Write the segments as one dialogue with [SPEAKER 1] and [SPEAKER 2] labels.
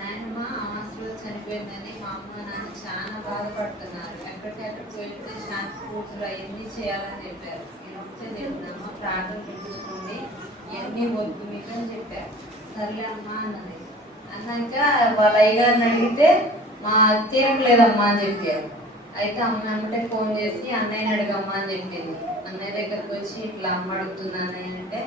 [SPEAKER 1] నాయనమ్మ ఆమాసలో చనిపోయిందని మా అమ్మ నాన్న చాలా బాధపడుతున్నారు. ఎక్కడికెక్కడికి వెళ్తే శాంతి పూజలు అవన్నీ చేయాలని చెప్పారు. నేను వస్తే చెప్తున్నామా ప్రార్థన పెట్టించుకోండి ఇవన్నీ వద్దు మీకు అని చెప్పారు. సర్లే అమ్మా అన్నది. అన్నాక వాళ్ళ అయ్యగారిని అడిగితే మా తీరం లేదమ్మా అని చెప్పారు. అయితే అమ్మ అమ్మటే ఫోన్ చేసి అన్నయ్యని అడిగమ్మా అని చెప్పింది. అన్నయ్య దగ్గరకు వచ్చి ఇట్లా అమ్మ అడుగుతుంది అన్నయ్య అంటే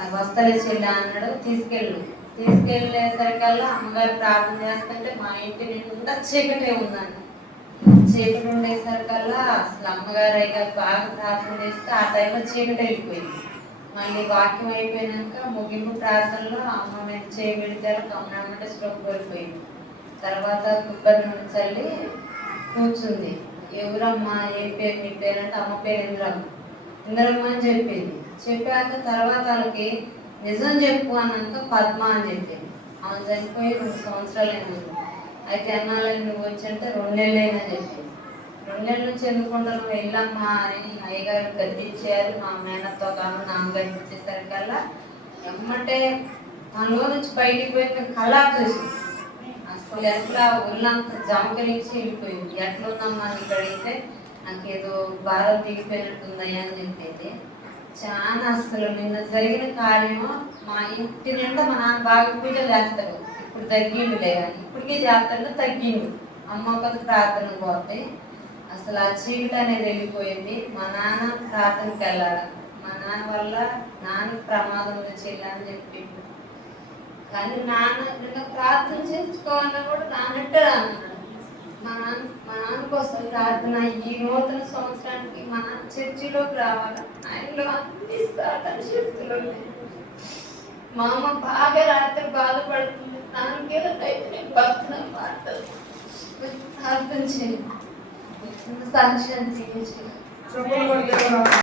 [SPEAKER 1] అది వస్తలే చెల్లి అన్నాడు. తీసుకెళ్ళు. తీసుకెళ్ళేసరికల్లా అమ్మగారు ప్రార్థన చేస్తుంటే మా ఇంటి నిండా చీకటే ఉందండి. చీకటి ఉండేసరికల్లా అసలు అమ్మగారు అయితే బాగా ప్రార్థన చేస్తే ఆ టైంలో చీకటి వెళ్ళిపోయింది మళ్ళీ వాక్యం అయిపోయినాక ముగింపు ప్రార్థనలో అమ్మ మేము చేయి పెడితే స్ట్రోక్ పడిపోయింది. తర్వాత కుక్కర్ నుండి చల్లి కూర్చుంది. ఎవరమ్మా? ఏ పేరు? నీ పేరు అంటే అమ్మ పేరు ఇంద్రమ్మ. ఇంద్రమ్మ అని చెప్పింది. చెప్పాక తర్వాత వాళ్ళకి నిజం చెప్పు అన్నాక పద్మ అని చెప్పింది. ఆమె చనిపోయి రెండు సంవత్సరాలు అయింది. అయితే ఎన్నాళ్ళని నువ్వు వచ్చి అంటే రెండు నెలలు అయిందని చెప్పింది. రెండు నెలల నుంచి ఎందుకుంటారు వెళ్ళమ్మా అని అయ్యగారు గద్దించారు మా మేనతో కాను నాన్నగారు ఇచ్చేసరికల్లా ఎమ్మంటే మనలో నుంచి బయటికి పోయిన కళా చూసి అసలు ఎట్లా ఒళ్ళంతా జమకరించి వెళ్ళిపోయింది. ఎట్లుందమ్మా అని ఇక్కడ అయితే నాకు ఏదో బాధ దిగిపోయినట్టుందయ్యా అని చెప్పేది. చాలా అసలు నిన్న జరిగిన కార్యము మా ఇంటి నిండా మా నాన్న బాగా పూజలు చేస్తారు ఇప్పుడు తగ్గిండులే కానీ ఇప్పటికే చేస్తాడు తగ్గిండు. అమ్మ ఒక ప్రార్థన పోతే అసలు ఆ చీకటి అనేది వెళ్ళిపోయింది. మా నాన్న ప్రార్థనకి వెళ్ళాలి మా నాన్న వల్ల నాన్న ప్రమాదం ఉంది చెల్లని చెప్పి కానీ నాన్న నిన్న ప్రార్థన చేసుకోవాలన్నా కూడా నాన్నట్టే అన్నాడు కోసం ప్రార్థన. ఈ నూతన సంవత్సరానికి మన చర్చిలోకి రావాలి? ఆయనలో అన్ని సాధన శక్తులు మా అమ్మ బాగా రాత్రి బాధపడుతుంది. నాన్నకేదో అయితే నేను భక్తులను మాట్లాడు ప్రార్థన చేయండి. సాక్ష్యం తీయించి